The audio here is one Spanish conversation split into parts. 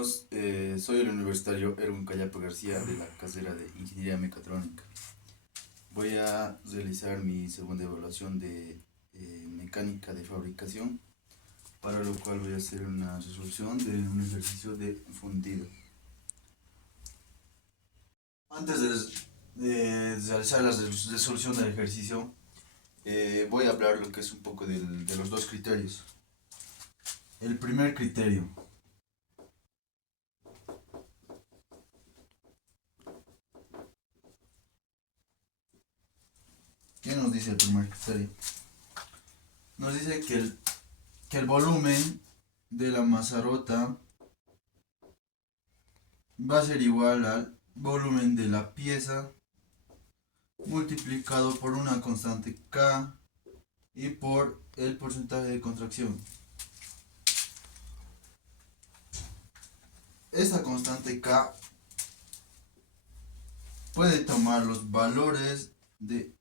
buenos. Soy el universitario Erwin Callapo García de la carrera de Ingeniería Mecatrónica. Voy a realizar mi segunda evaluación de mecánica de fabricación, para lo cual voy a hacer una resolución de un ejercicio de fundido. Antes de realizar la resolución del ejercicio, voy a hablar lo que es un poco de los dos criterios. El primer criterio. ¿Qué nos dice el primer criterio? Nos dice que el volumen de la mazarota va a ser igual al volumen de la pieza multiplicado por una constante K y por el porcentaje de contracción. Esta constante K puede tomar los valores de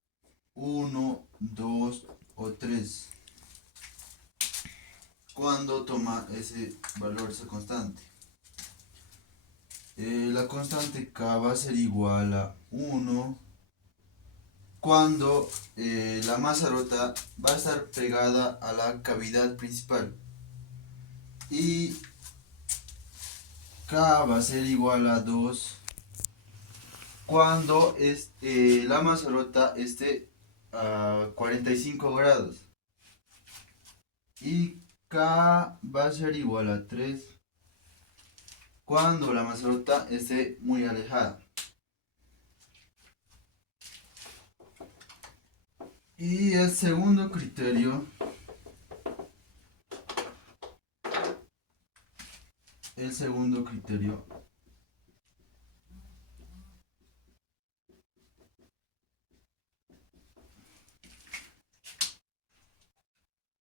1, 2 o 3 cuando toma ese valor, esa constante. La constante K va a ser igual a 1 cuando la mazarota va a estar pegada a la cavidad principal, y K va a ser igual a 2 cuando la mazarota esté a 45 grados, y K va a ser igual a 3 cuando la mazarota esté muy alejada. Y el segundo criterio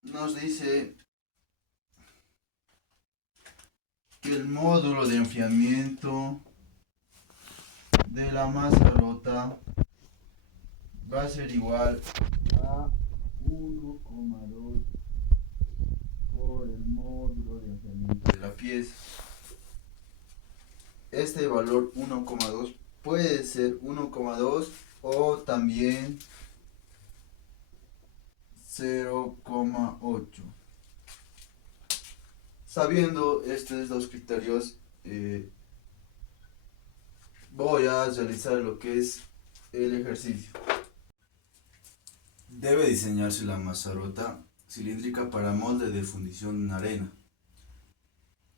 nos dice que el módulo de enfriamiento de la mazarota va a ser igual a 1,2 por el módulo de enfriamiento de la pieza. Este valor 1,2 puede ser 1,2 o también 0,8. Sabiendo estos dos criterios, voy a realizar lo que es el ejercicio. Debe diseñarse la mazarota cilíndrica para molde de fundición en arena.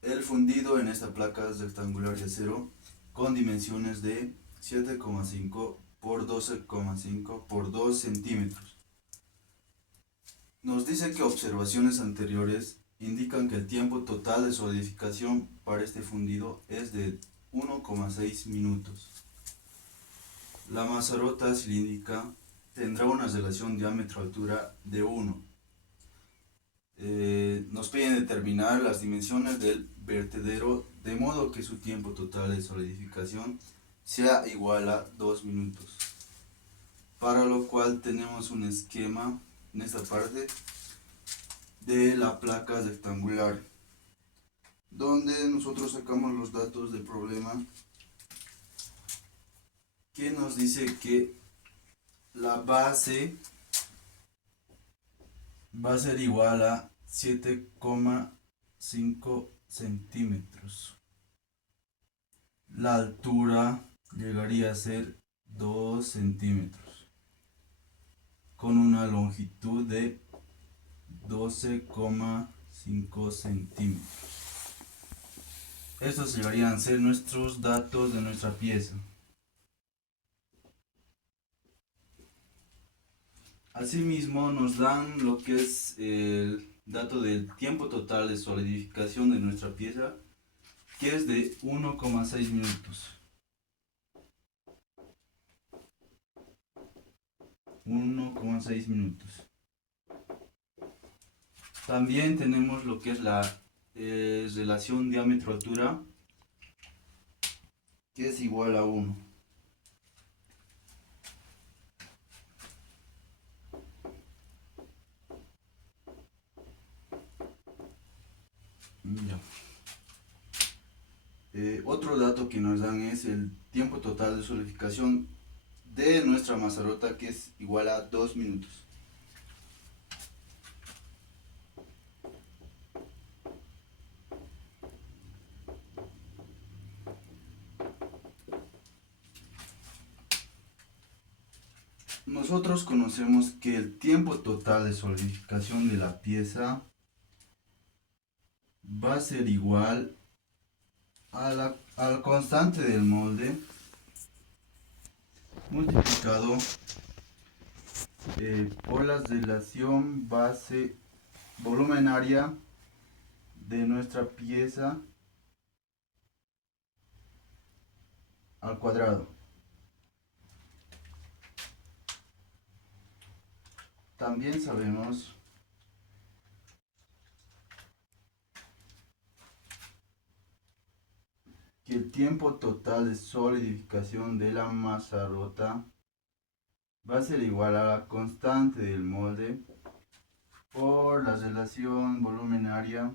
El fundido en esta placa rectangular de acero con dimensiones de 7,5 por 12,5 por 2 centímetros. Nos dice que observaciones anteriores indican que el tiempo total de solidificación para este fundido es de 1,6 minutos. La mazarota cilíndrica tendrá una relación diámetro-altura de 1. Nos piden determinar las dimensiones del vertedero de modo que su tiempo total de solidificación sea igual a 2 minutos. Para lo cual tenemos un esquema en esta parte de la placa rectangular, donde nosotros sacamos los datos del problema, que nos dice que la base va a ser igual a 7,5 centímetros. La altura llegaría a ser 2 centímetros con una longitud de 12,5 centímetros. Estos llegarían a ser nuestros datos de nuestra pieza. Asimismo, nos dan lo que es el dato del tiempo total de solidificación de nuestra pieza, que es de 1,6 minutos. 1,6 minutos. También tenemos lo que es la relación diámetro-altura, que es igual a 1. Ya. Otro dato que nos dan es el tiempo total de solidificación de nuestra mazarota, que es igual a 2 minutos. Nosotros conocemos que el tiempo total de solidificación de la pieza va a ser igual al constante del molde multiplicado por la relación base volumen área de nuestra pieza al cuadrado. También sabemos que el tiempo total de solidificación de la masa rota va a ser igual a la constante del molde por la relación volumen área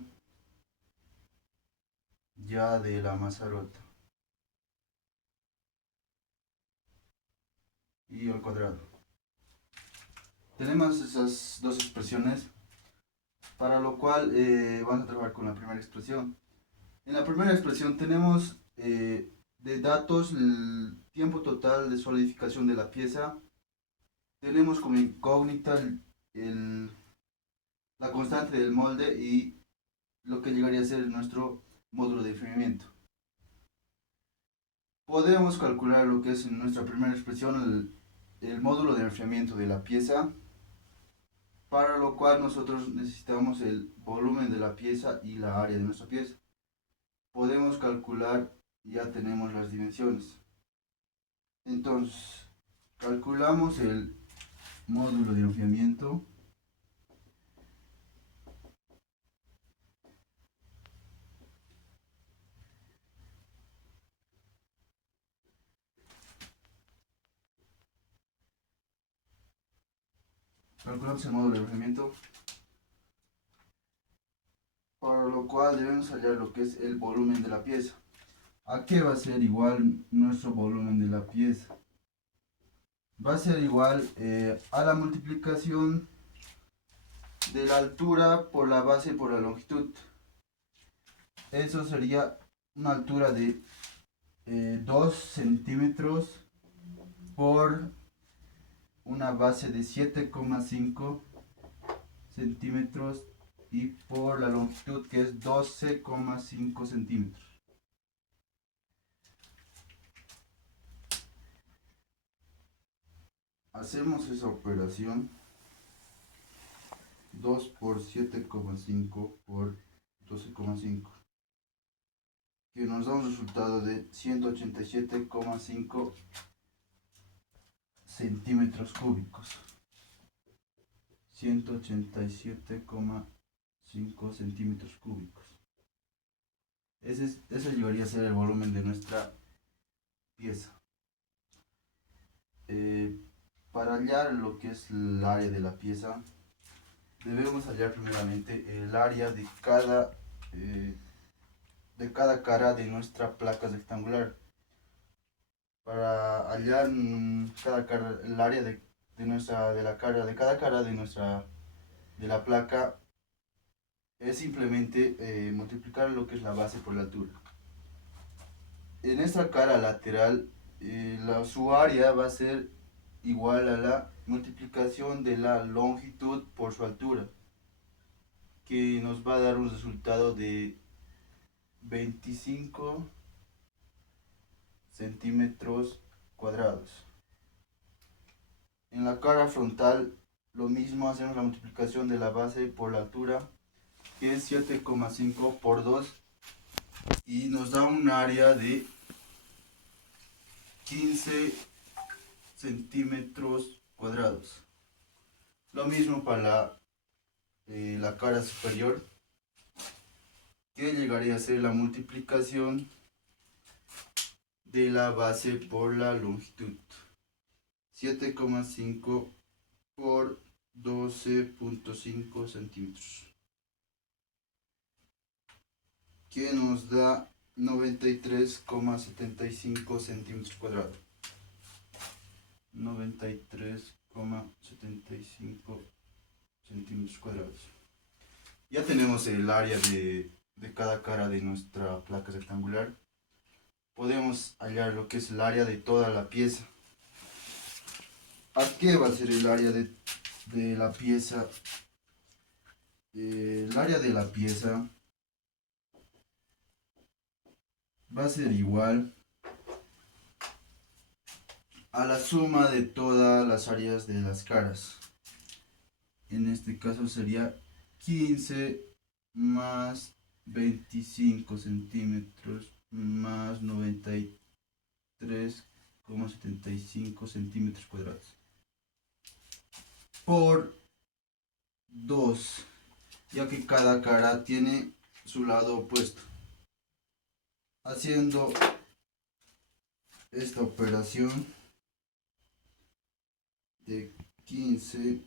ya de la masa rota y al cuadrado. Tenemos esas dos expresiones, para lo cual vamos a trabajar con la primera expresión. En la primera expresión tenemos de datos el tiempo total de solidificación de la pieza. Tenemos como incógnita la constante del molde y lo que llegaría a ser nuestro módulo de enfriamiento. Podemos calcular lo que es en nuestra primera expresión el módulo de enfriamiento de la pieza, para lo cual nosotros necesitamos el volumen de la pieza y la área de nuestra pieza. Podemos calcular, ya tenemos las dimensiones. Entonces, calculamos el módulo de enfriamiento. Calculamos el módulo de enfriamiento, para lo cual debemos hallar lo que es el volumen de la pieza. ¿A qué va a ser igual nuestro volumen de la pieza? Va a ser igual a la multiplicación de la altura por la base por la longitud. Eso sería una altura de 2 centímetros por una base de 7,5 centímetros y por la longitud, que es 12,5 centímetros. Hacemos esa operación. 2 por 7,5 por 12,5, que nos da un resultado de 187,5 centímetros cúbicos. 187,5 centímetros cúbicos. Ese llegaría a ser el volumen de nuestra pieza. Para hallar lo que es el área de la pieza, debemos hallar primeramente el área de cada cara de nuestra placa rectangular. Para hallar el área de cada cara de la placa, es simplemente multiplicar lo que es la base por la altura. En esta cara lateral, su área va a ser igual a la multiplicación de la longitud por su altura, que nos va a dar un resultado de 25 centímetros cuadrados. En la cara frontal, lo mismo, hacemos la multiplicación de la base por la altura, que es 7,5 por 2, y nos da un área de 15 centímetros cuadrados. Lo mismo para la cara superior, que llegaría a ser la multiplicación de la base por la longitud, 7,5 por 12,5 centímetros, que nos da 93,75 centímetros cuadrados. 93,75 centímetros cuadrados. Ya tenemos el área de cada cara de nuestra placa rectangular. Podemos hallar lo que es el área de toda la pieza. ¿A qué va a ser el área de la pieza? El área de la pieza va a ser igual a la suma de todas las áreas de las caras. En este caso sería 15 más 25 centímetros más 93,75 centímetros cuadrados por 2, ya que cada cara tiene su lado opuesto. Haciendo esta operación de 15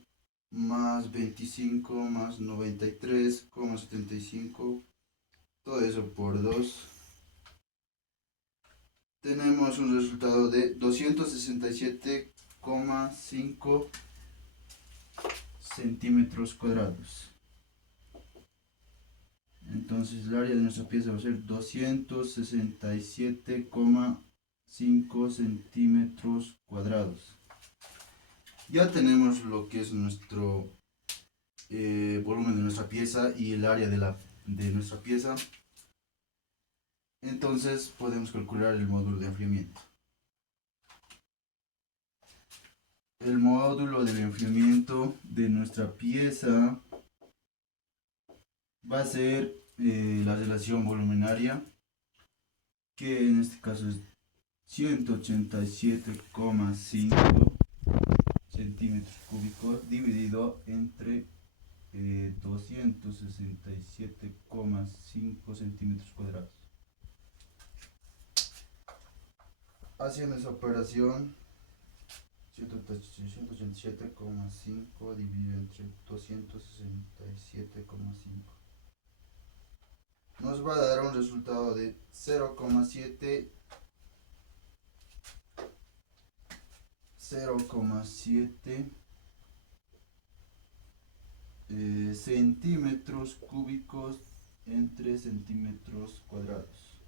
más 25 más 93,75, todo eso por 2, tenemos un resultado de 267,5 centímetros cuadrados. Entonces el área de nuestra pieza va a ser 267,5 centímetros cuadrados. Ya tenemos lo que es nuestro volumen de nuestra pieza y el área de nuestra pieza. Entonces podemos calcular el módulo de enfriamiento. El módulo de enfriamiento de nuestra pieza va a ser la relación volumenaria, que en este caso es 187,5 centímetros cúbicos dividido entre 267,5 centímetros cuadrados. Haciendo esa operación, 187,5 dividido entre 267,5 nos va a dar un resultado de 0,7 centímetros cúbicos entre centímetros cuadrados.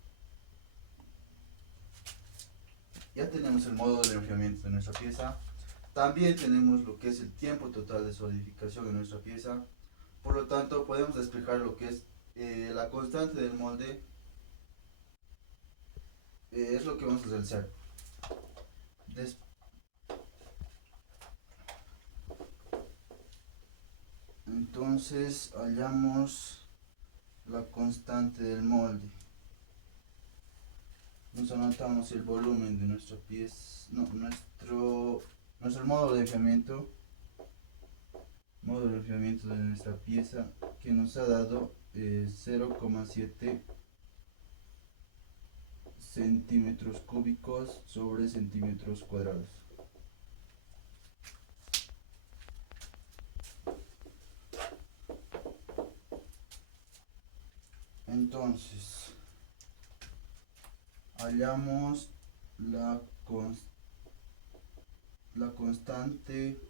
Ya tenemos el módulo de enfriamiento de nuestra pieza. También tenemos lo que es el tiempo total de solidificación de nuestra pieza. Por lo tanto, podemos despejar lo que es la constante del molde. Es lo que vamos a realizar. Entonces hallamos la constante del molde. Nos anotamos el volumen de nuestra pieza, nuestro módulo de enfriamiento de nuestra pieza, que nos ha dado 0,7 centímetros cúbicos sobre centímetros cuadrados. Entonces hallamos la constante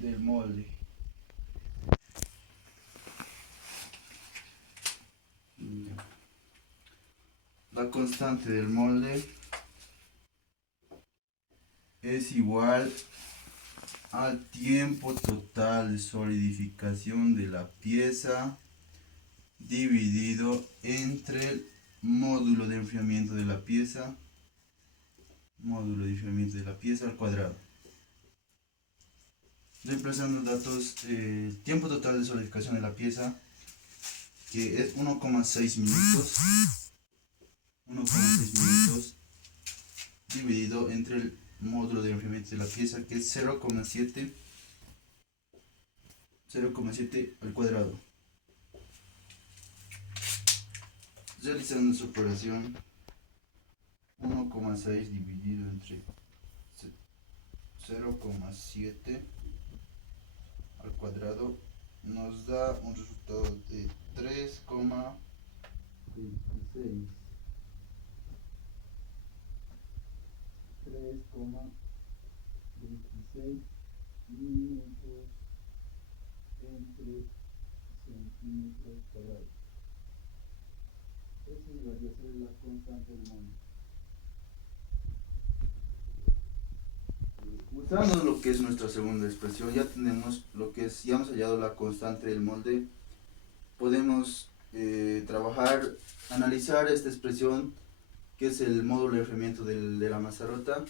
del molde. La constante del molde es igual al tiempo total de solidificación de la pieza dividido entre el módulo de enfriamiento de la pieza al cuadrado. Reemplazando datos, tiempo total de solidificación de la pieza, que es 1,6 minutos, dividido entre el módulo de enfriamiento de la pieza, que es 0,7 al cuadrado. Realizando su operación, 1,6 dividido entre 0,7 al cuadrado nos da un resultado de 3,0 26 3,26 minutos entre centímetros cuadrados. Esa debería ser la constante del momento. Usando lo que es nuestra segunda expresión, ya tenemos lo que es, ya hemos hallado la constante del molde. Podemos trabajar, analizar esta expresión que es el módulo de enfriamiento de la masa rota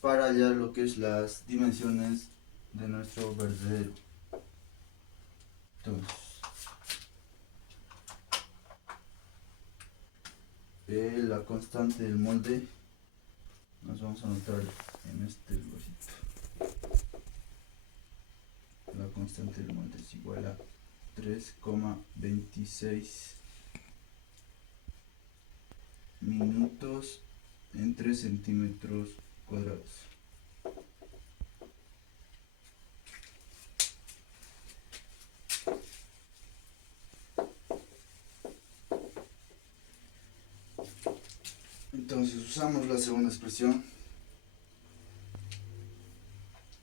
para hallar lo que es las dimensiones de nuestro vertedero. Entonces, la constante del molde nos vamos a anotar en este lugarcito. La constante del molde es igual a 3,26 minutos entre centímetros cuadrados. Entonces usamos la segunda expresión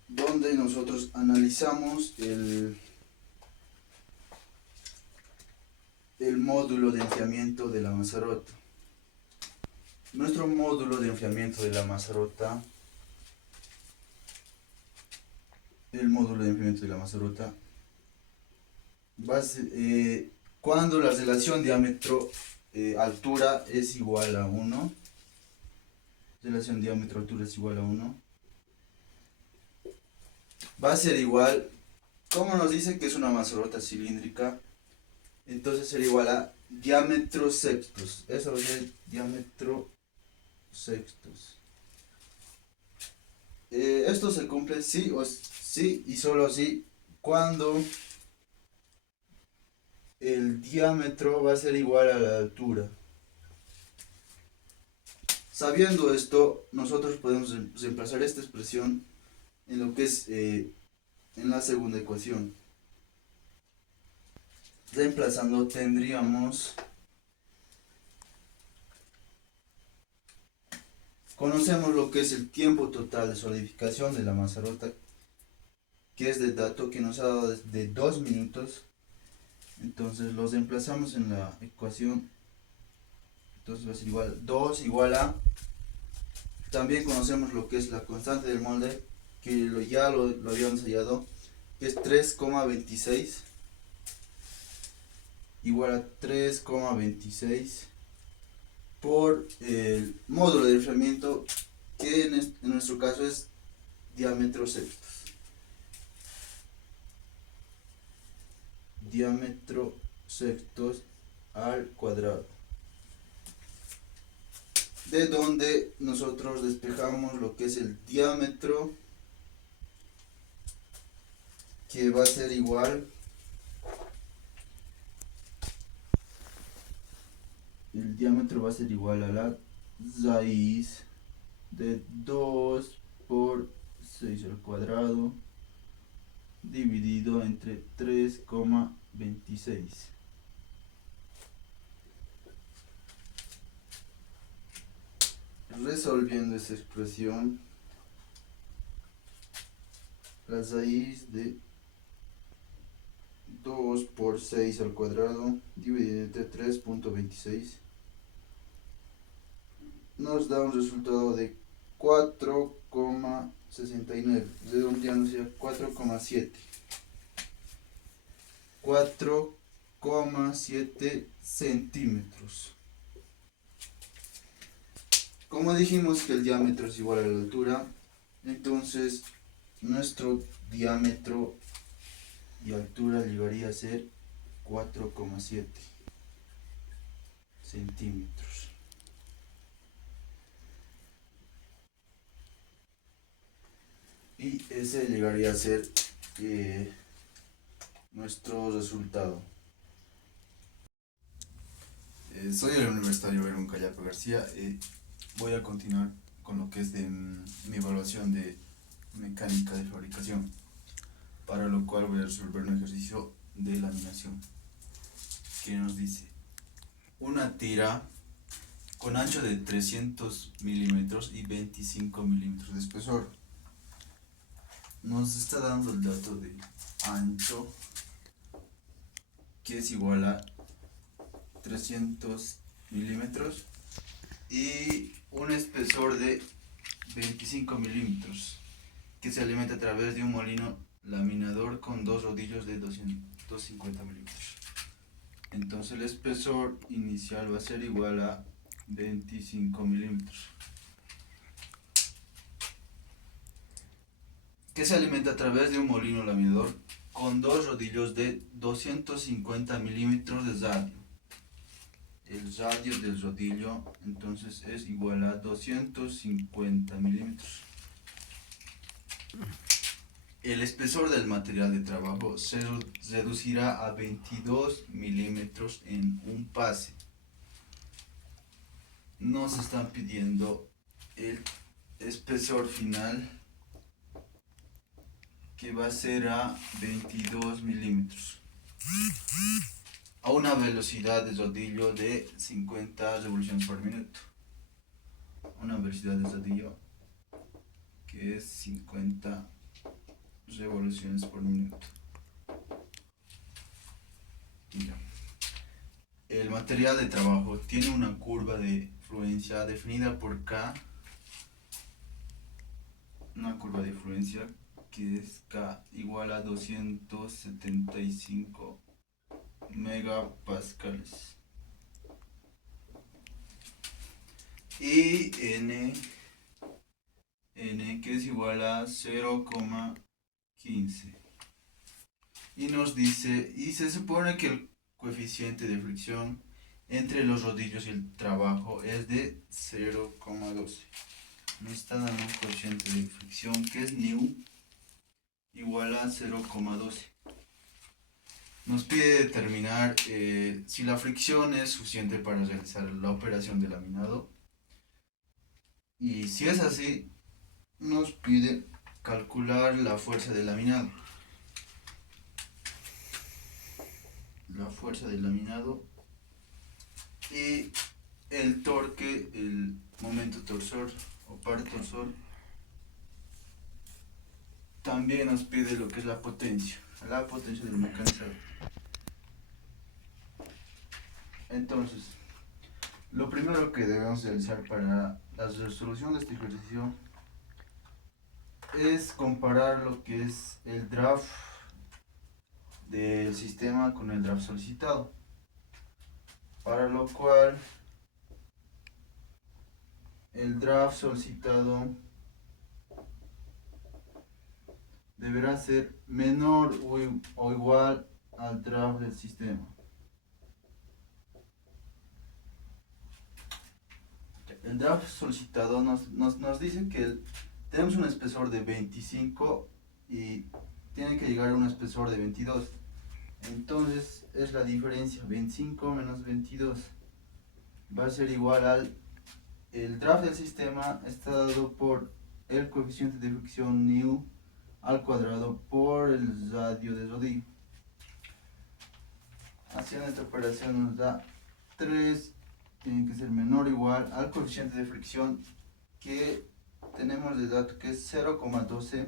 donde nosotros analizamos el módulo de enfriamiento de la masa rota. Nuestro módulo de enfriamiento de la masa rota, va a ser, cuando la relación diámetro altura es igual a 1, relación diámetro altura es igual a 1, va a ser igual, como nos dice que es una masa rota cilíndrica, entonces será igual a diámetro sextos. Eso va a ser diámetro sextos. Esto se cumple sí o sí y solo si cuando el diámetro va a ser igual a la altura. Sabiendo esto, nosotros podemos reemplazar esta expresión en lo que es en la segunda ecuación. Reemplazando tendríamos, conocemos lo que es el tiempo total de solidificación de la masa rota, que es de dato que nos ha dado de 2 minutos. Entonces los reemplazamos en la ecuación. Entonces va a ser igual 2 igual a, también conocemos lo que es la constante del molde, que ya lo habíamos hallado, que es 3,26 igual a 3,26 por el módulo de enfriamiento, que en nuestro caso es diámetro sextos. Diámetro sextos al cuadrado, de donde nosotros despejamos lo que es el diámetro, que va a ser igual, el diámetro va a ser igual a la raíz de 2 por 6 al cuadrado dividido entre 3,26. Resolviendo esta expresión, la raíz de 2 por 6 al cuadrado dividido entre 3,26 nos da un resultado de 4,69, redondeando hacia 4,7 centímetros. Como dijimos que el diámetro es igual a la altura, entonces nuestro diámetro y altura llegaría a ser 4,7 centímetros. Y ese llegaría a ser nuestro resultado. Soy el universitario Verón Callapo García. Voy a continuar con lo que es de mi evaluación de mecánica de fabricación, para lo cual voy a resolver un ejercicio de laminación que nos dice: una tira con ancho de 300 milímetros y 25 milímetros de espesor. Nos está dando el dato de ancho, que es igual a 300 milímetros, y un espesor de 25 milímetros, que se alimenta a través de un molino laminador con dos rodillos de 250 milímetros. Entonces el espesor inicial va a ser igual a 25 milímetros, que se alimenta a través de un molino laminador con dos rodillos de 250 milímetros de radio. El radio del rodillo entonces es igual a 250 milímetros. El espesor del material de trabajo se reducirá a 22 milímetros en un pase. Nos están pidiendo el espesor final, que va a ser a 22 milímetros a una velocidad de rodillo de 50 revoluciones por minuto. Una velocidad de rodillo que es 50 revoluciones por minuto. Mira. El material de trabajo tiene una curva de fluencia definida por K, una curva de fluencia que es K igual a 275 megapascales, y N que es igual a 0,15, y nos dice, y se supone que el coeficiente de fricción entre los rodillos y el trabajo es de 0,12. Nos está dando un coeficiente de fricción que es nu igual a 0,12. Nos pide determinar si la fricción es suficiente para realizar la operación de laminado, y si es así, nos pide calcular la fuerza del laminado. La fuerza del laminado y el torque, el momento torsor o par torsor. También nos pide lo que es la potencia del mecanizado. Entonces, lo primero que debemos realizar para la resolución de este ejercicio es comparar lo que es el draft del sistema con el draft solicitado, para lo cual el draft solicitado deberá ser menor o igual al draft del sistema. El draft solicitado nos dice que tenemos un espesor de 25 y tiene que llegar a un espesor de 22. Entonces es la diferencia, 25 menos 22 va a ser igual al, el draft del sistema está dado por el coeficiente de fricción nu al cuadrado por el radio de rodillo. Haciendo esta operación nos da 3, tiene que ser menor o igual al coeficiente de fricción que tenemos de dato, que es 0,12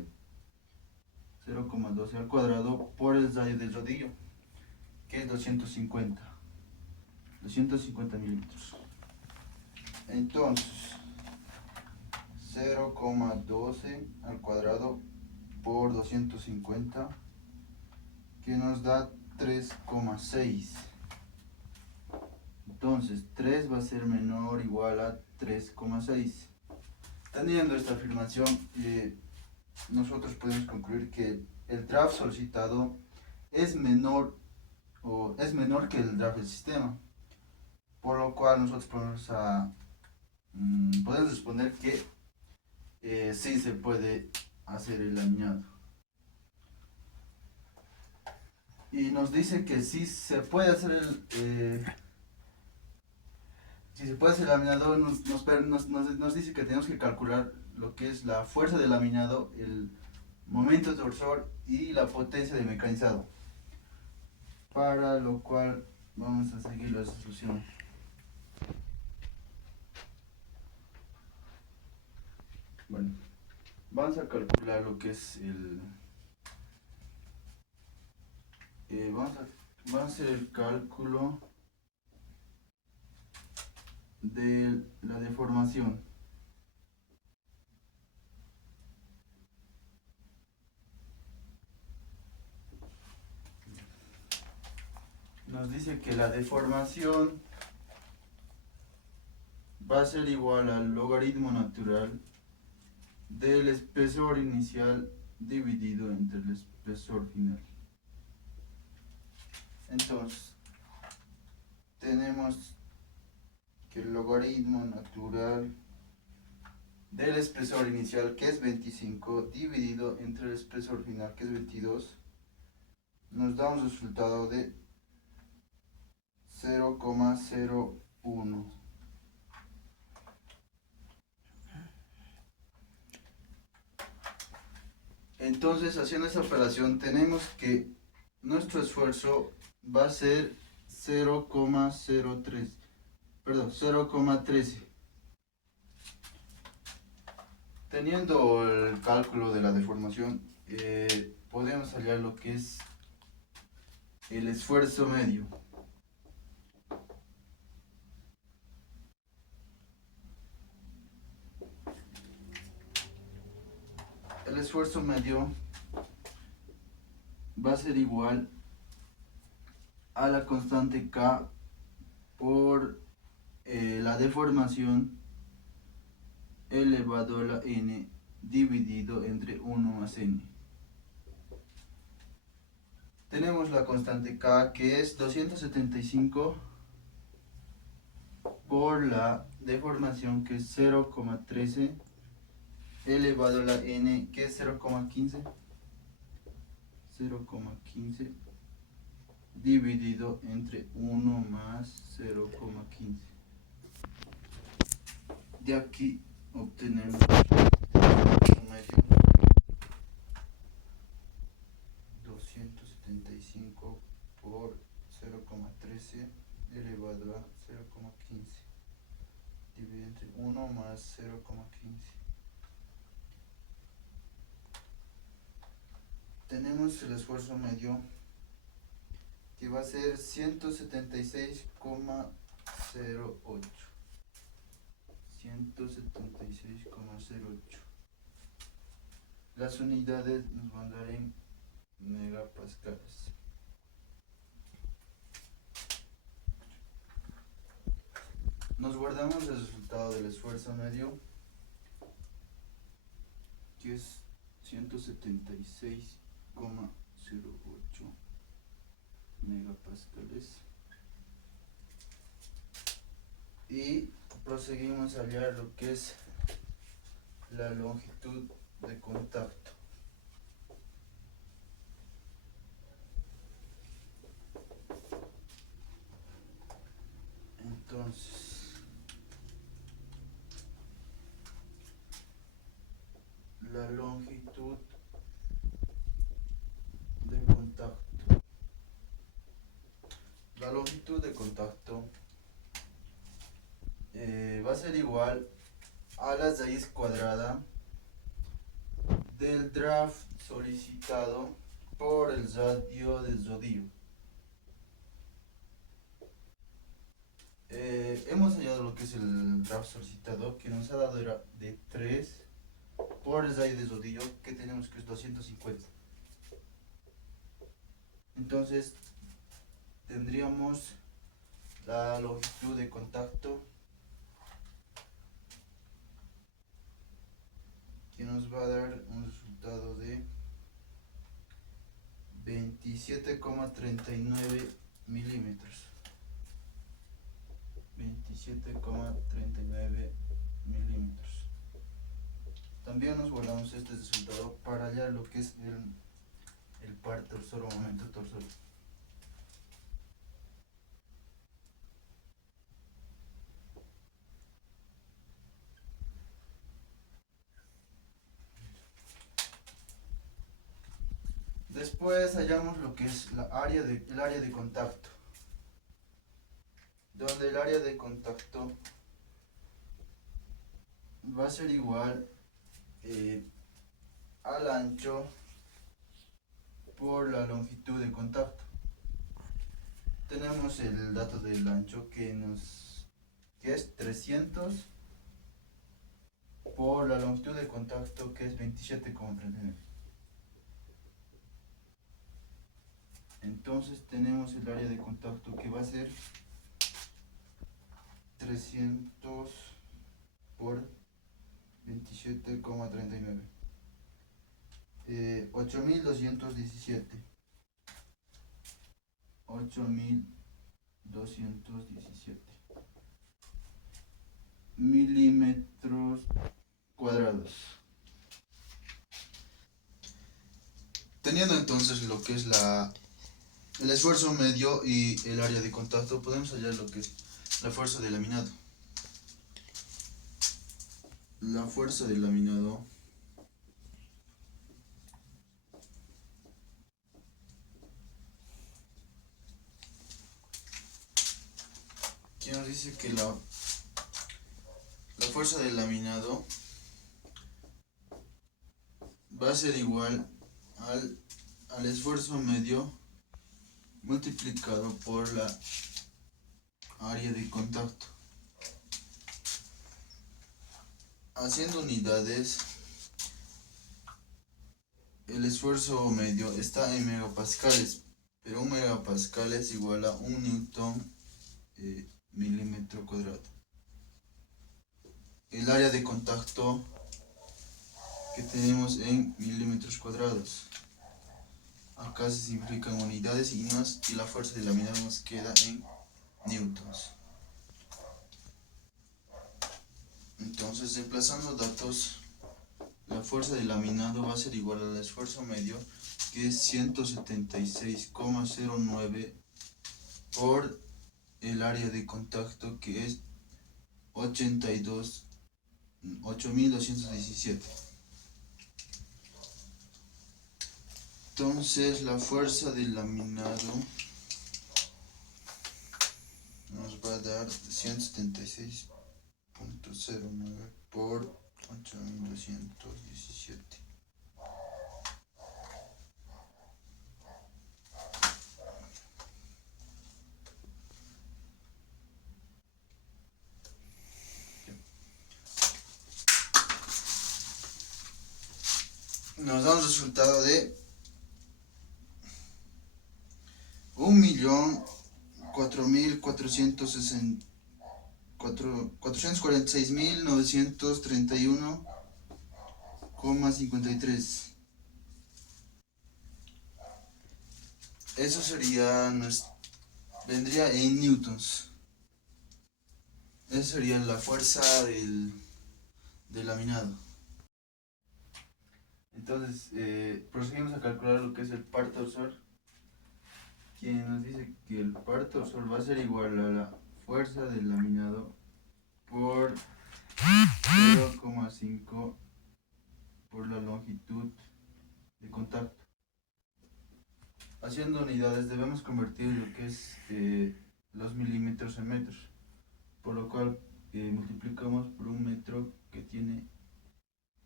al cuadrado por el radio del rodillo, que es 250 milímetros. Entonces 0,12 al cuadrado por 250, que nos da 3,6. Entonces 3 va a ser menor o igual a 3,6. Teniendo esta afirmación, nosotros podemos concluir que el draft solicitado es menor que el draft del sistema, por lo cual nosotros podemos responder que sí se puede hacer el laminado. Y nos dice que sí se puede hacer si se puede hacer el laminado, nos dice que tenemos que calcular lo que es la fuerza del laminado, el momento torsor y la potencia de mecanizado, para lo cual vamos a seguir la solución. vamos a calcular lo que es vamos a hacer el cálculo de la deformación. Nos dice que la deformación va a ser igual al logaritmo natural del espesor inicial dividido entre el espesor final. Entonces, tenemos que el logaritmo natural del espesor inicial, que es 25, dividido entre el espesor final, que es 22, nos da un resultado de 0,01. Entonces, haciendo esa operación, tenemos que nuestro esfuerzo va a ser 0,13. Teniendo el cálculo de la deformación, podemos hallar lo que es el esfuerzo medio. El esfuerzo medio va a ser igual a la constante K por la deformación elevado a la n dividido entre 1 más n. Tenemos la constante K, que es 275 por la deformación, que es 0,13 elevado a la n, que es 0,15 dividido entre 1 más 0,15. De aquí obtenemos un medio 275 por 0,13 elevado a 0,15 dividido entre 1 más 0,15. Tenemos el esfuerzo medio, que va a ser 176,08. 176,08. Las unidades nos van a dar en megapascales. Nos guardamos el resultado del esfuerzo medio, que es 176,08 megapascales, y proseguimos a hallar lo que es la longitud de contacto. Entonces, la longitud de contacto. La longitud de contacto va a ser igual a la raíz cuadrada del draft solicitado por el radio del rodillo. Hemos hallado lo que es el draft solicitado, que nos ha dado era de 3 por el radio del rodillo, que tenemos que es 250. Entonces tendríamos la longitud de contacto, que nos va a dar un resultado de 27,39 milímetros. 27,39 milímetros. También nos guardamos este resultado para hallar lo que es el par torsor o momento torsor. Después hallamos lo que es el área de contacto, donde el área de contacto va a ser igual al ancho por la longitud de contacto. Tenemos el dato del ancho que es 300 por la longitud de contacto, que es 27,39. Entonces tenemos el área de contacto que va a ser 300 por 27,39. 8217 milímetros cuadrados. Teniendo entonces lo que es el esfuerzo medio y el área de contacto, podemos hallar lo que es la fuerza de laminado. La fuerza del laminado que nos dice que la fuerza del laminado va a ser igual al esfuerzo medio multiplicado por la área de contacto. Haciendo unidades, el esfuerzo medio está en megapascales, pero un megapascal es igual a un newton milímetro cuadrado. El área de contacto que tenemos en milímetros cuadrados. Acá se simplifican unidades y la fuerza de laminado nos queda en newtons. Entonces, reemplazando datos, la fuerza de laminado va a ser igual al esfuerzo medio, que es 176,09 por el área de contacto, que es 8217. Entonces la fuerza del laminado nos va a dar 176,09 por 8217. Nos da un resultado de 446.931,53. Eso vendría en newtons. Esa sería la fuerza del laminado. Entonces, proseguimos a calcular lo que es el par torsor, quien nos dice que el par torsor va a ser igual a la fuerza del laminado por 0,5 por la longitud de contacto. Haciendo unidades debemos convertir lo que es los milímetros en metros, por lo cual multiplicamos por un metro que tiene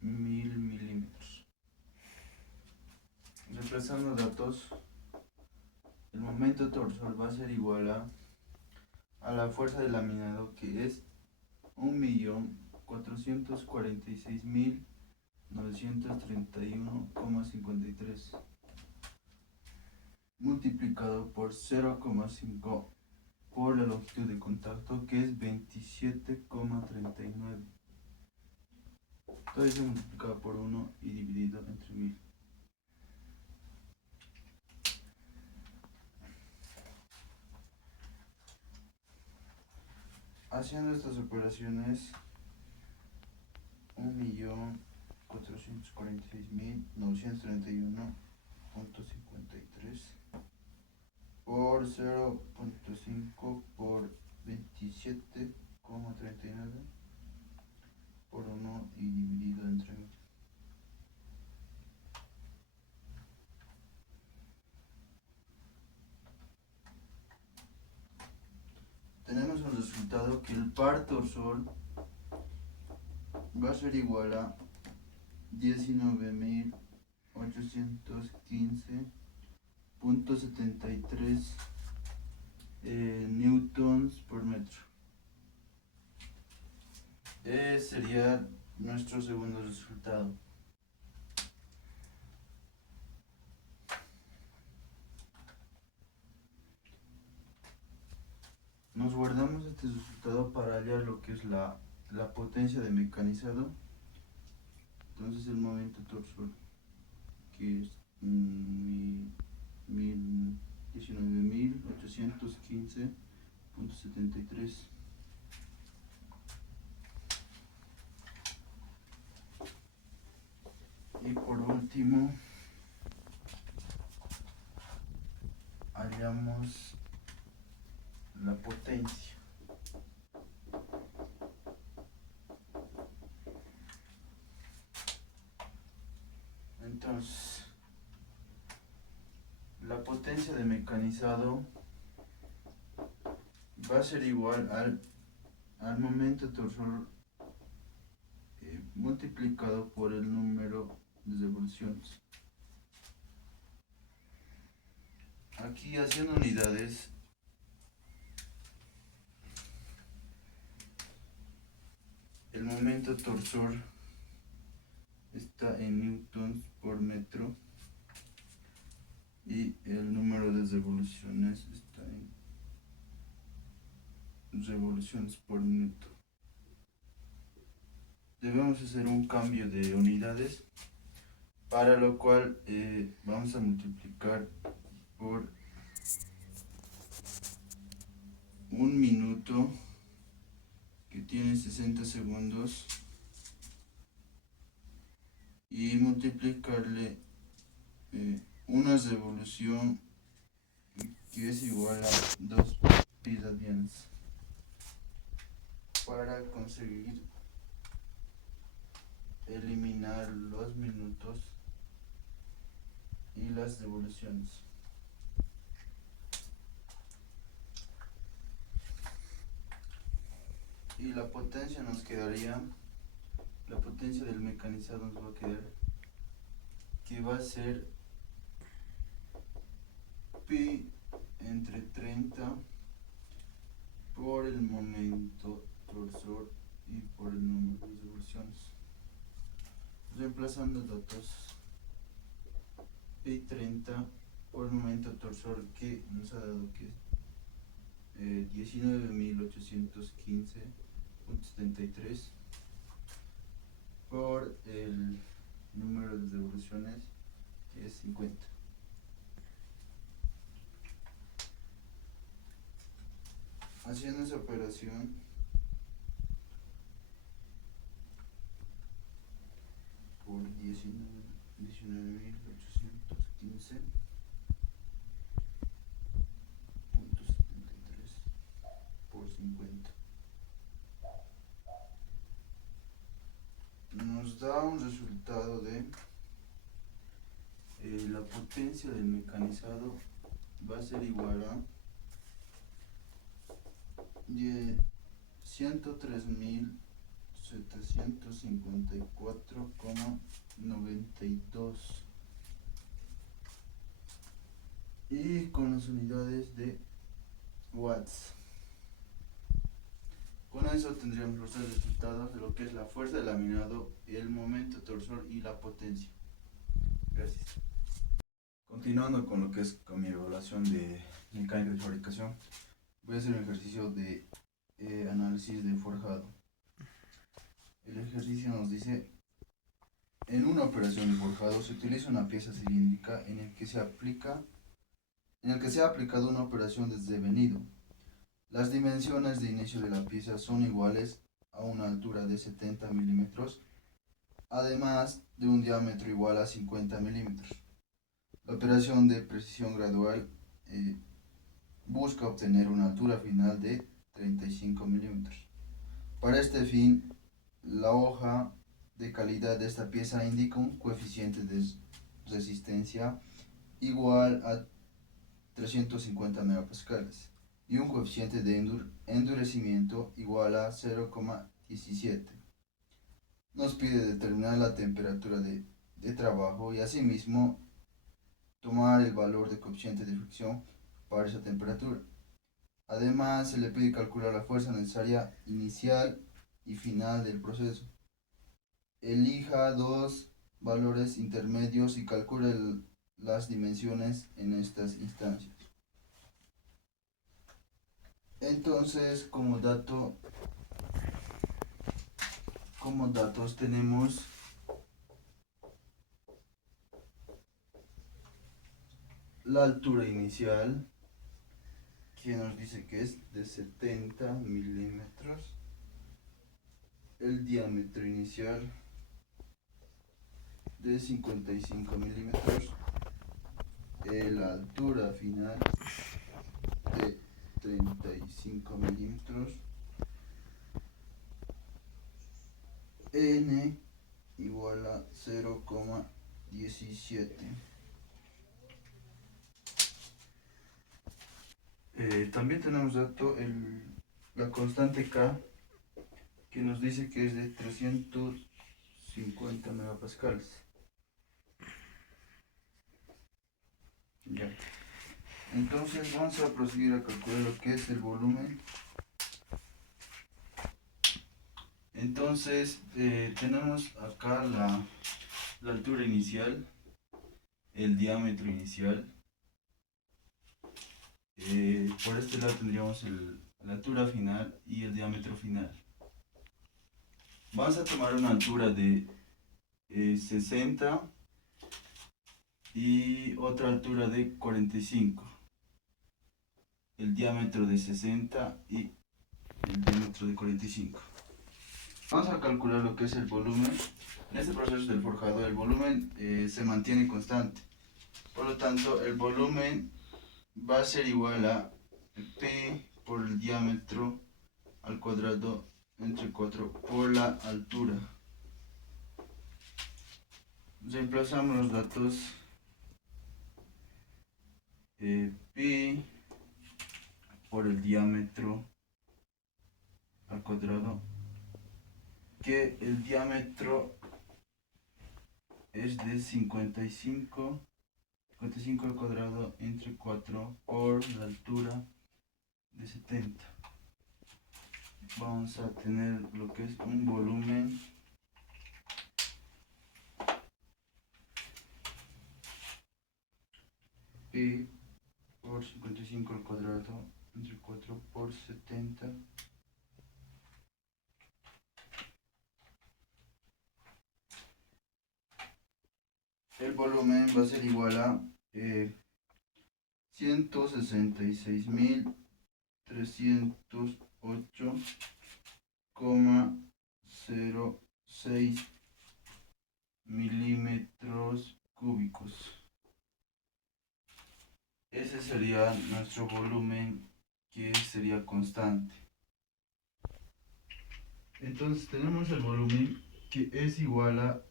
1000 milímetros. Reemplazando datos, el momento torsor va a ser igual a la fuerza del laminado, que es 1.446.931,53 multiplicado por 0,5 por la longitud de contacto, que es 27,39. Todo eso multiplicado por 1 y dividido entre 1000. Haciendo estas operaciones, 1.446.931,53 por 0,5 por 27,39 por 1 y dividido entre 1000. Tenemos un resultado que el par torsor va a ser igual a 19.000 815.73 newtons por metro. Sería nuestro segundo resultado. Nos guardamos este resultado para hallar lo que es la potencia de mecanizado. Entonces el momento torsor, que es 19.815.73. Y por último hallamos la potencia. Entonces, la potencia de mecanizado va a ser igual al momento torsor multiplicado por el número de revoluciones. Aquí haciendo unidades, el momento torsor está en newtons por metro y el número de revoluciones está en revoluciones por minuto. Debemos hacer un cambio de unidades, para lo cual vamos a multiplicar por un minuto, que tiene 60 segundos, y multiplicarle una revolución, que es igual a 2 pi radianes, para conseguir eliminar los minutos y las revoluciones. Y la potencia nos quedaría, la potencia del mecanizado nos va a quedar, que va a ser pi entre 30 por el momento torsor y por el número de revoluciones. Reemplazando datos, pi 30 por el momento torsor, que nos ha dado que 19.815.73, por el número de revoluciones, que es 50. Haciendo esa operación, por 19.815.73 por 50, nos da un resultado de la potencia del mecanizado va a ser igual a 103.754,92, y con las unidades de watts. Con eso tendríamos los tres resultados de lo que es la fuerza del laminado, el momento torsor y la potencia. Gracias. Continuando con lo que es con mi evaluación de mecánica de fabricación, voy a hacer un ejercicio de análisis de forjado. El ejercicio nos dice: en una operación de forjado se utiliza una pieza cilíndrica en el que se ha aplicado una operación de desvenido. Las dimensiones de inicio de la pieza son iguales a una altura de 70 milímetros, además de un diámetro igual a 50 milímetros. La operación de precisión gradual busca obtener una altura final de 35 milímetros. Para este fin, la hoja de calidad de esta pieza indica un coeficiente de resistencia igual a 350 megapascales y un coeficiente de endurecimiento igual a 0,17. Nos pide determinar la temperatura de de trabajo y asimismo tomar el valor de coeficiente de fricción para esa temperatura. Además, se le pide calcular la fuerza necesaria inicial y final del proceso. Elija dos valores intermedios y calcule las dimensiones en estas instancias. Entonces, como datos tenemos la altura inicial, que nos dice que es de 70 milímetros, el diámetro inicial de 55 milímetros, la altura final de 35 milímetros, n igual a 0,17. También tenemos la constante K, que nos dice que es de 350 megapascales. Ya. Entonces vamos a proseguir a calcular lo que es el volumen. Entonces tenemos acá la altura inicial, el diámetro inicial. Por este lado tendríamos la altura final y el diámetro final. Vamos a tomar una altura de 60 y otra altura de 45. El diámetro de 60 y el diámetro de 45. Vamos a calcular lo que es el volumen. En este proceso del forjado el volumen se mantiene constante. Por lo tanto, el volumen va a ser igual a P por el diámetro al cuadrado entre 4 por la altura. Reemplazamos los datos Pi por el diámetro al cuadrado, que el diámetro es de 55 al cuadrado entre 4 por la altura de 70. Vamos a tener lo que es un volumen Pi por 55 al cuadrado entre 4 por 70. El volumen va a ser igual a 166.308,06 milímetros cúbicos. Ese sería nuestro volumen, que sería constante. Entonces tenemos el volumen que es igual a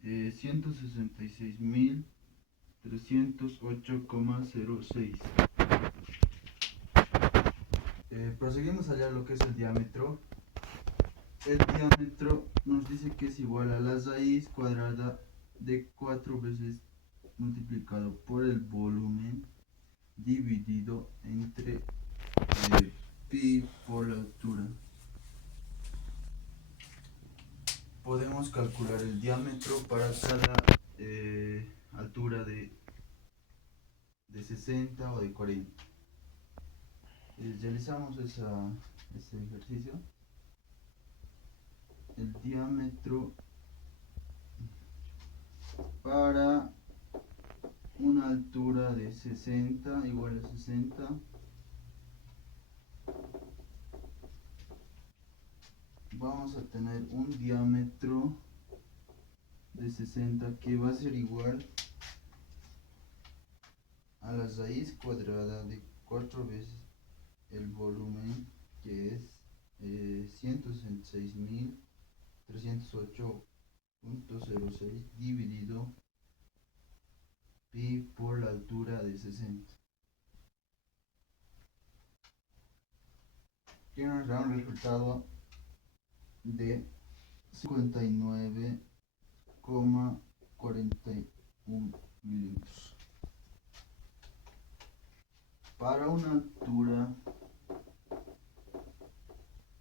166.308,06. Proseguimos a hallar lo que es el diámetro. El diámetro nos dice que es igual a la raíz cuadrada de 4 veces multiplicado por el volumen dividido entre pi por la altura. Podemos calcular el diámetro para cada altura de 60 o de 40. Realizamos ese ejercicio. El diámetro para una altura de 60 igual a 60 vamos a tener un diámetro de 60 que va a ser igual a la raíz cuadrada de 4 veces el volumen, que es 166.308,06 dividido pi por la altura de 60, que nos da un resultado de 59,4 41 milímetros. Para una altura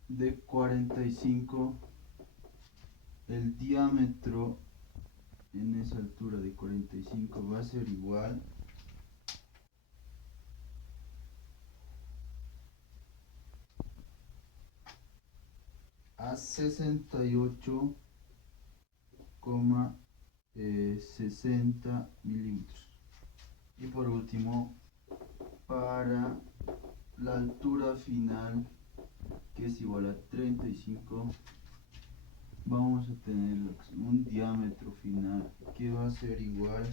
de 45, el diámetro en esa altura de 45 va a ser igual a 68,60 milímetros. Y por último, para la altura final, que es igual a 35, vamos a tener un diámetro final que va a ser igual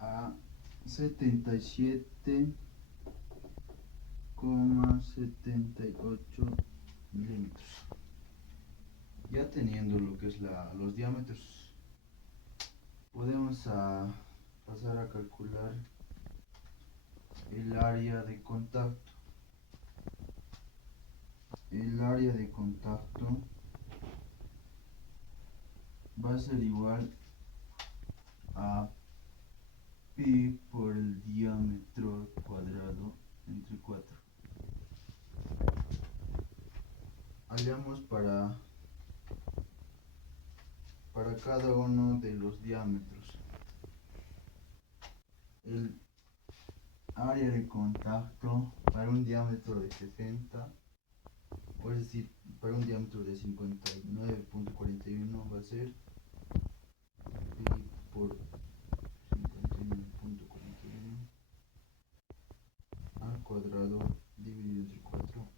a 77,78 milímetros. Ya teniendo lo que es los diámetros, podemos pasar a calcular el área de contacto. El área de contacto va a ser igual a pi por el diámetro cuadrado entre 4. Hallamos para cada uno de los diámetros el área de contacto para un diámetro de 60, o es decir, para un diámetro de 59,41 va a ser pi por 59,41 al cuadrado dividido entre 4,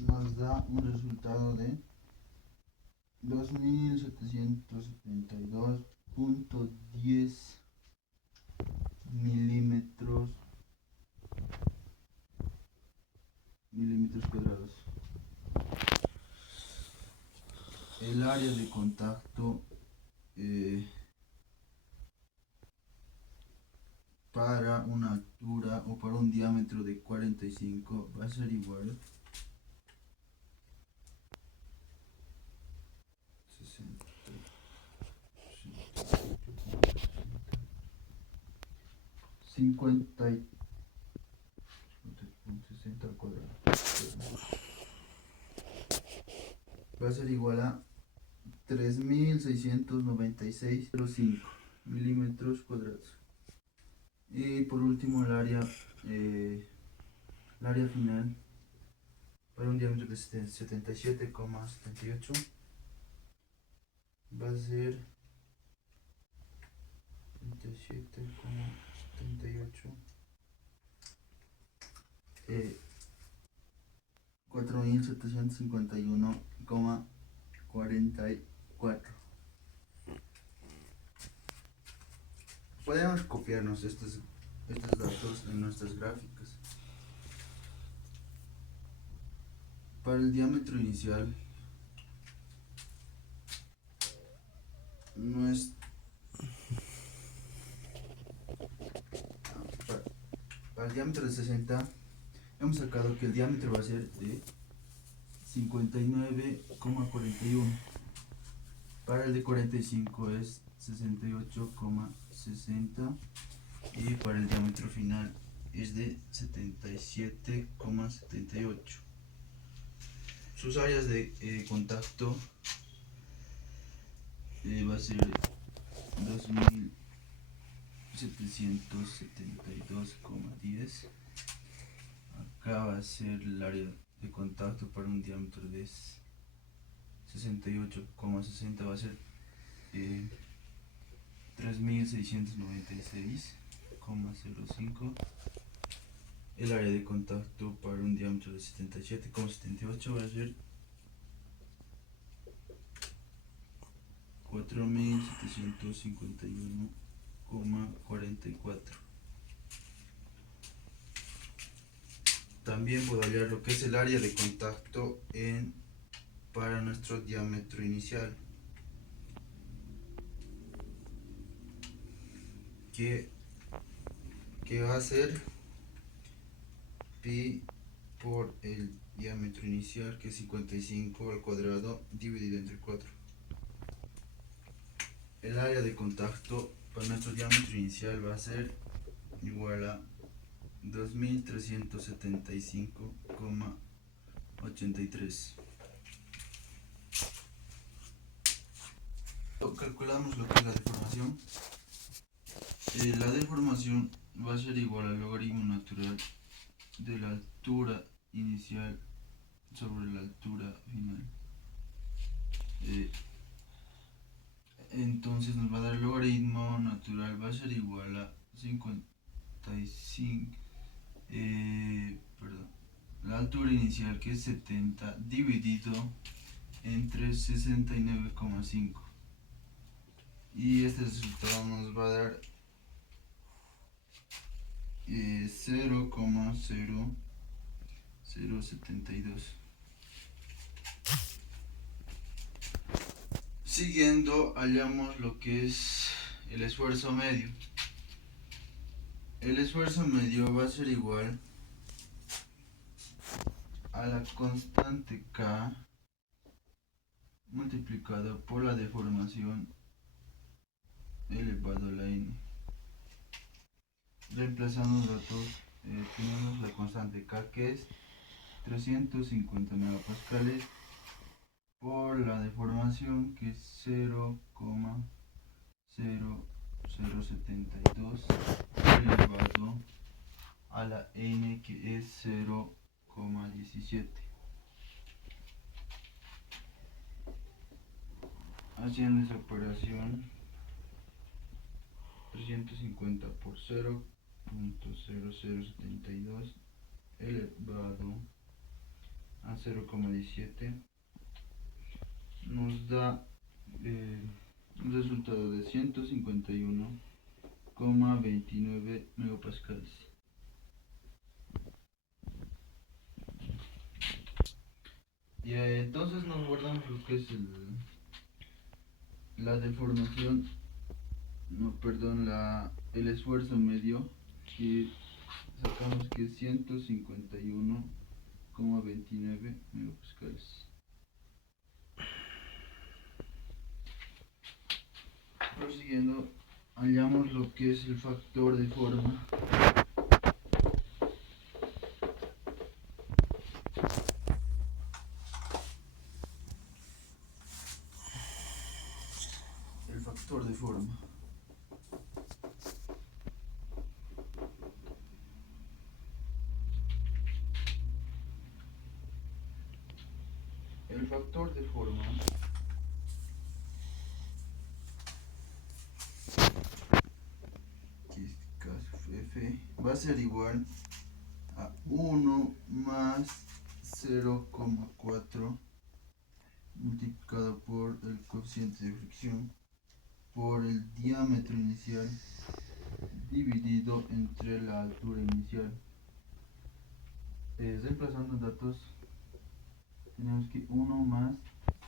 nos da un resultado de 2772,10 milímetros cuadrados. El área de contacto para una altura o para un diámetro de 45 va a ser igual 50,60 al cuadrado. Va a ser igual a 3696,05 milímetros cuadrados. Y por último el área final para un diámetro de 77,78 va a ser 77,78 4751,44. Podemos copiarnos estos datos en nuestras gráficas. Para el diámetro inicial, para el diámetro de 60, hemos sacado que el diámetro va a ser de 59,41. Para el de 45 es 68,60 y para el diámetro final es de 77,78. Sus áreas de contacto va a ser 2772,10. Acá va a ser el área de contacto para un diámetro de 68,60, va a ser 3696,05. El área de contacto para un diámetro de 77,78 va a ser 4751,44. También puedo hallar lo que es el área de contacto para nuestro diámetro inicial, que que va a ser pi por el diámetro inicial, que es 55 al cuadrado dividido entre 4. El área de contacto para nuestro diámetro inicial va a ser igual a 2375,83. Calculamos lo que es la deformación. La deformación va a ser igual al logaritmo natural de la altura inicial sobre la altura final. Entonces nos va a dar el logaritmo natural, va a ser igual a 55, la altura inicial, que es 70, dividido entre 69,5. Y este resultado nos va a dar 0,0072. Siguiendo, hallamos lo que es el esfuerzo medio. El esfuerzo medio va a ser igual a la constante K multiplicado por la deformación elevado a la n. Reemplazando datos, tenemos la constante K, que es 350 megapascales, por la deformación, que es 0,0072 elevado a la n, que es 0,17. Haciendo esa operación, 350 por 0,0072 elevado a 0,17 nos da un resultado de 151,29 megapascales. Y entonces nos guardamos lo que es la deformación, no, perdón, el esfuerzo medio, que sacamos que es 151,29 megapascales. Prosiguiendo, hallamos lo que es el factor de forma. El factor de forma. El factor de forma F va a ser igual a 1 más 0,4 multiplicado por el coeficiente de fricción por el diámetro inicial dividido entre la altura inicial. Reemplazando datos, tenemos que 1 más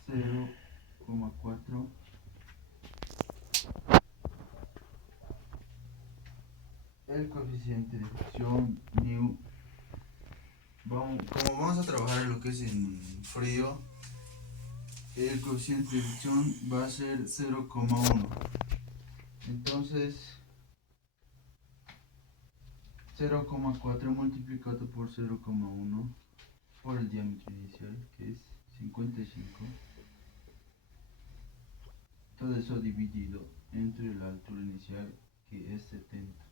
0,4 el coeficiente de fricción μ. Como vamos a trabajar en lo que es en frío, el coeficiente de fricción va a ser 0,1. Entonces 0,4 multiplicado por 0,1 por el diámetro inicial, que es 55. Todo eso dividido entre la altura inicial, que es 70.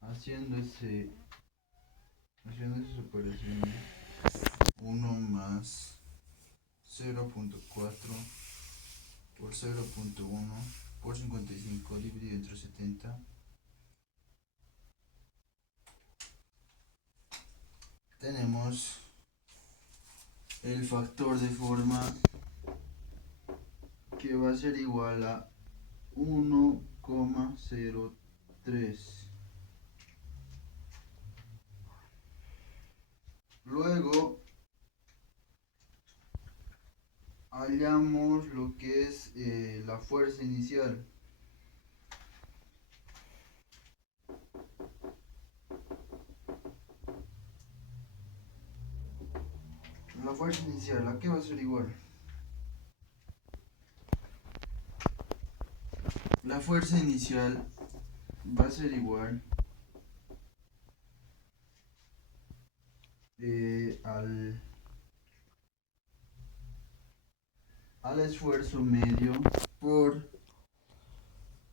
Haciendo esas operaciones, 1 más 0,4 por 0,1 por 55 dividido entre 70, tenemos el factor de forma, que va a ser igual a 1,03. Luego hallamos lo que es la fuerza inicial. la fuerza inicial, ¿a qué va a ser igual? La fuerza inicial va a ser igual al esfuerzo medio por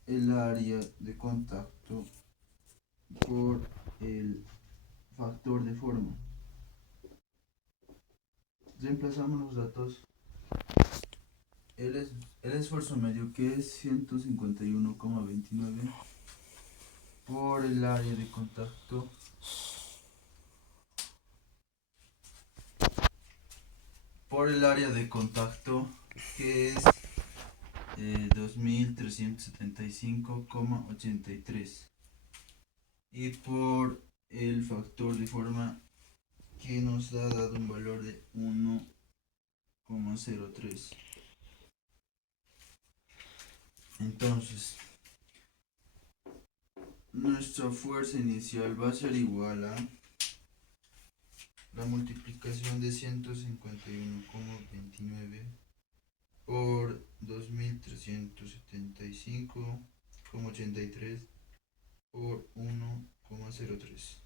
el área de contacto por el factor de forma. Reemplazamos los datos. El esfuerzo medio, que es 151,29 por el área de contacto que es 2375,83 y por el factor de forma que nos ha dado un valor de 1,03. Entonces, nuestra fuerza inicial va a ser igual a la multiplicación de 151,29 por 2375,83 por 1,03.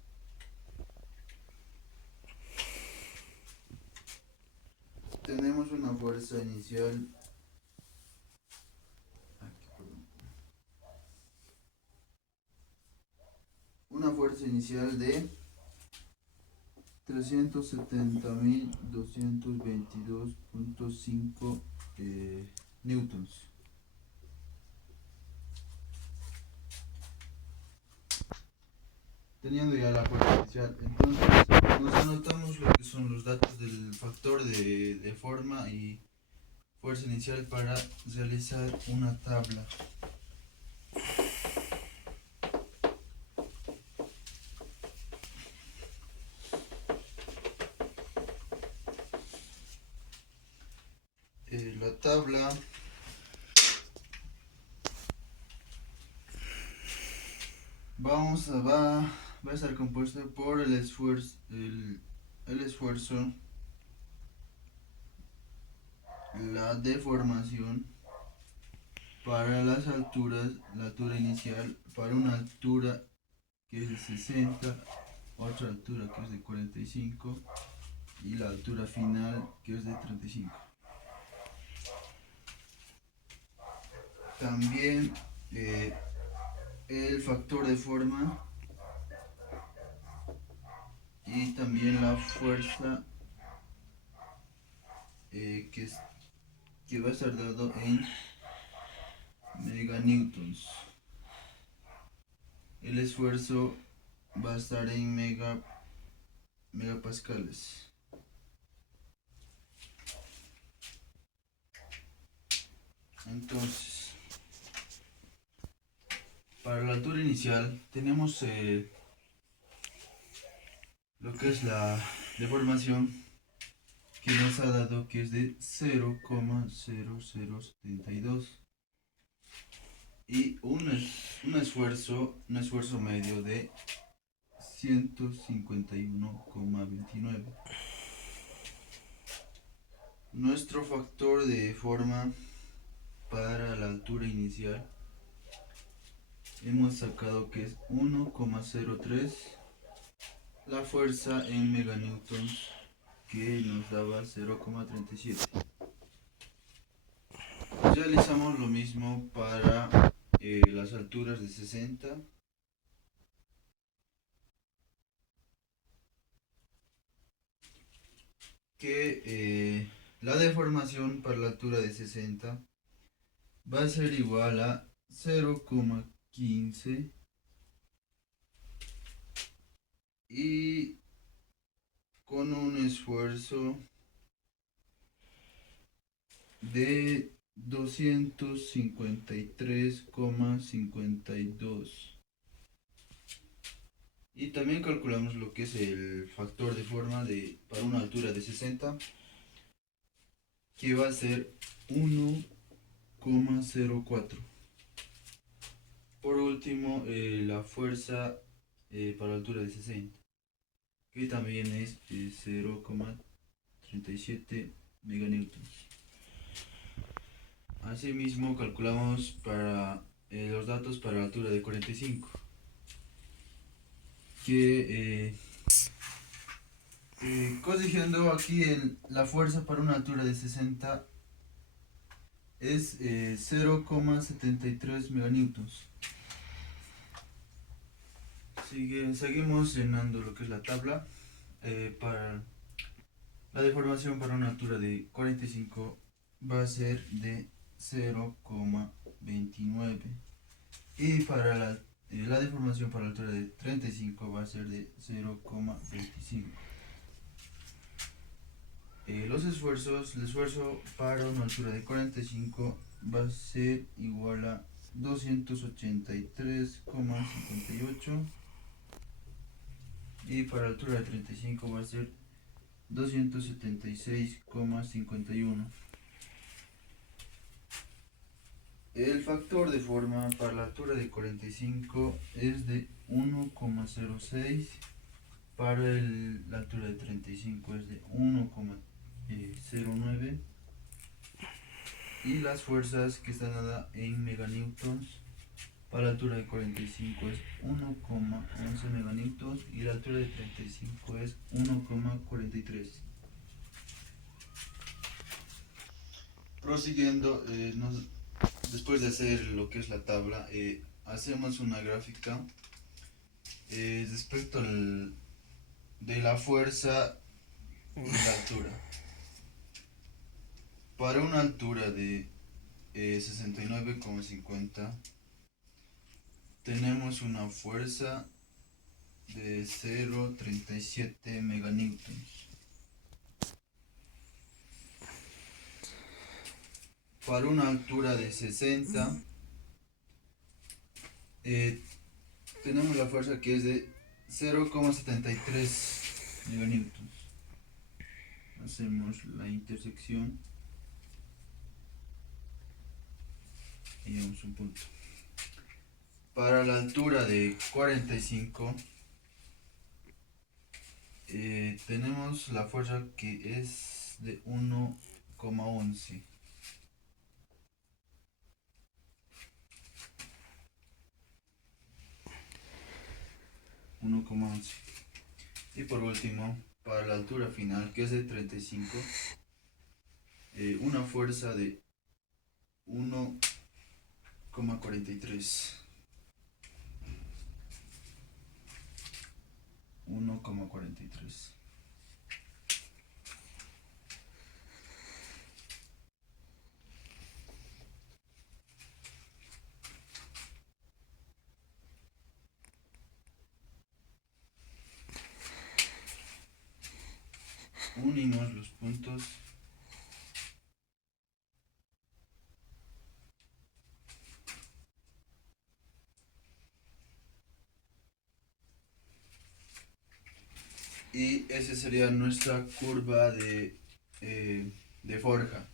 Tenemos una fuerza inicial de 370.222.5 newtons. Teniendo ya la fuerza inicial, entonces nos anotamos lo que son los datos del factor de forma y fuerza inicial para realizar una tabla. La tabla va a estar compuesta por el esfuerzo, la deformación para las alturas, la altura inicial para una altura que es de 60, otra altura que es de 45 y la altura final que es de 35. También el factor de forma y también la fuerza que va a estar dado en meganewtons. El esfuerzo va a estar en megapascales. Entonces, para la altura inicial tenemos lo que es la deformación que nos ha dado, que es de 0,0072 y un esfuerzo medio de 151,29. Nuestro factor de forma para la altura inicial hemos sacado que es 1,03, la fuerza en meganewtons que nos daba 0,37. Realizamos lo mismo para las alturas de 60, que la deformación para la altura de 60 va a ser igual a 0,15 y con un esfuerzo de 253,52. Y también calculamos lo que es el factor de forma para una altura de 60, que va a ser 1,04. Por último, la fuerza para la altura de 60, que también es 0,37. 237 meganewtons. Asimismo calculamos para los datos para la altura de 45, que cosigiendo aquí la fuerza para una altura de 60 es 0,73 meganewtons. Seguimos llenando lo que es la tabla. Para la deformación para una altura de 45 va a ser de 0,29, y para la deformación para la altura de 35 va a ser de 0,25. El esfuerzo para una altura de 45 va a ser igual a 283,58, y para la altura de 35 va a ser 276,51. El factor de forma para la altura de 45 es de 1,06, para la altura de 35 es de 1,09, y las fuerzas que están dadas en meganewtons para la altura de 45 es 1,11 meganewtons, y la altura de 35 es 1,43. Prosiguiendo, después de hacer lo que es la tabla, hacemos una gráfica respecto de la fuerza y la altura. Para una altura de 69,50 tenemos una fuerza de 0,37 meganewtons. Para una altura de 60 tenemos la fuerza que es de 0,73 meganewtons. Hacemos la intersección y damos un punto. Para la altura de 45 tenemos la fuerza que es de 1,11. Y por último, para la altura final, que es de 35, una fuerza de 1,43. 1,43. Unimos los puntos y esa sería nuestra curva de forja.